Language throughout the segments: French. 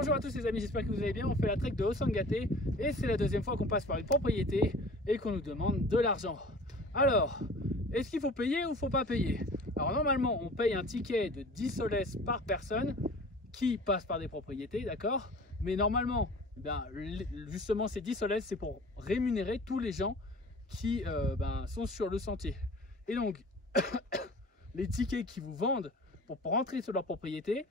Bonjour à tous les amis, j'espère que vous allez bien. On fait la trek de Hossangate et c'est la deuxième fois qu'on passe par une propriété et qu'on nous demande de l'argent. Alors, est-ce qu'il faut payer ou faut pas payer? Alors normalement on paye un ticket de 10 soles par personne qui passe par des propriétés, d'accord? Mais normalement, justement ces 10 soles c'est pour rémunérer tous les gens qui sont sur le sentier. Et donc les tickets qui vous vendent pour rentrer sur leur propriété,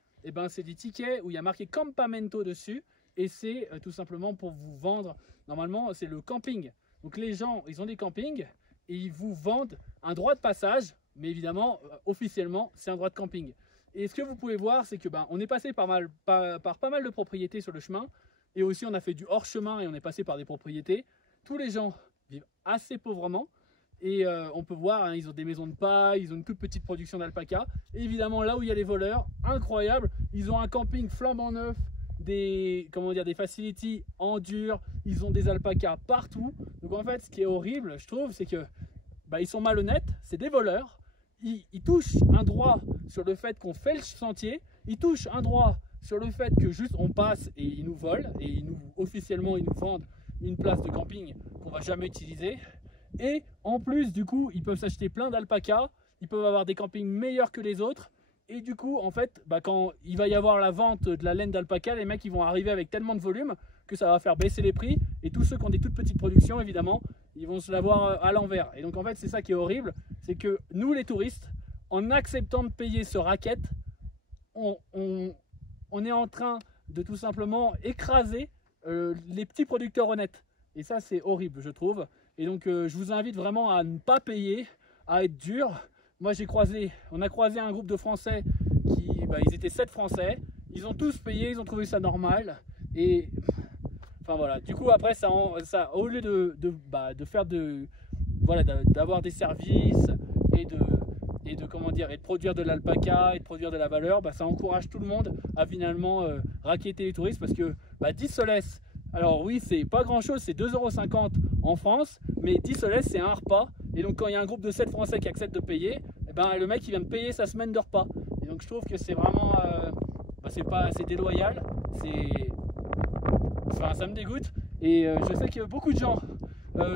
c'est des tickets où il y a marqué Campamento dessus et c'est tout simplement pour vous vendre. Normalement c'est le camping, donc les gens ils ont des campings et ils vous vendent un droit de passage, mais évidemment officiellement c'est un droit de camping. Et ce que vous pouvez voir c'est que on est passé par pas mal de propriétés sur le chemin et aussi on a fait du hors chemin et on est passé par des propriétés. Tous les gens vivent assez pauvrement. Et on peut voir, ils ont des maisons de paille, ils ont une toute petite production d'alpaca. Et évidemment, là où il y a les voleurs, incroyable, ils ont un camping flambant neuf, des facilities en dur, ils ont des alpacas partout. Donc en fait, ce qui est horrible, je trouve, c'est que ils sont malhonnêtes, c'est des voleurs. Ils touchent un droit sur le fait qu'on fait le sentier, ils touchent un droit sur le fait que juste on passe et ils nous volent et officiellement ils nous vendent une place de camping qu'on va jamais utiliser. Et en plus du coup ils peuvent s'acheter plein d'alpacas, ils peuvent avoir des campings meilleurs que les autres et du coup en fait quand il va y avoir la vente de la laine d'alpaca, les mecs ils vont arriver avec tellement de volume que ça va faire baisser les prix et tous ceux qui ont des toutes petites productions évidemment ils vont se l'avoir à l'envers. Et donc en fait c'est ça qui est horrible, c'est que nous les touristes, en acceptant de payer ce racket, on est en train de tout simplement écraser les petits producteurs honnêtes et ça c'est horrible je trouve. Et donc je vous invite vraiment à ne pas payer, à être dur. Moi on a croisé un groupe de Français qui, ils étaient 7 Français, ils ont tous payé, ils ont trouvé ça normal. Et enfin voilà, du coup après ça au lieu de faire d'avoir des services et de produire de l'alpaca et de produire de la valeur, ça encourage tout le monde à finalement racketter les touristes parce que 10 soles. Alors oui, c'est pas grand chose, c'est 2,50 € en France, mais 10 soles c'est un repas. Et donc quand il y a un groupe de 7 Français qui accepte de payer, le mec il vient de payer sa semaine de repas. Et donc je trouve que c'est vraiment, c'est déloyal, ça me dégoûte. Et je sais qu'il y a beaucoup de gens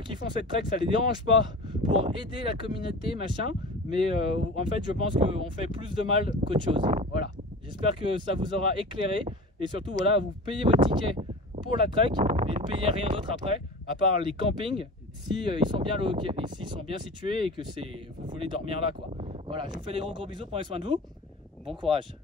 qui font cette trek, ça les dérange pas pour aider la communauté, machin. Mais en fait je pense qu'on fait plus de mal qu'autre chose. Voilà, j'espère que ça vous aura éclairé. Et surtout voilà, vous payez votre ticket pour la trek et ne payez rien d'autre après, à part les campings, si ils sont bien situés et que vous voulez dormir là quoi. Voilà, je vous fais des gros bisous, prenez soin de vous, bon courage.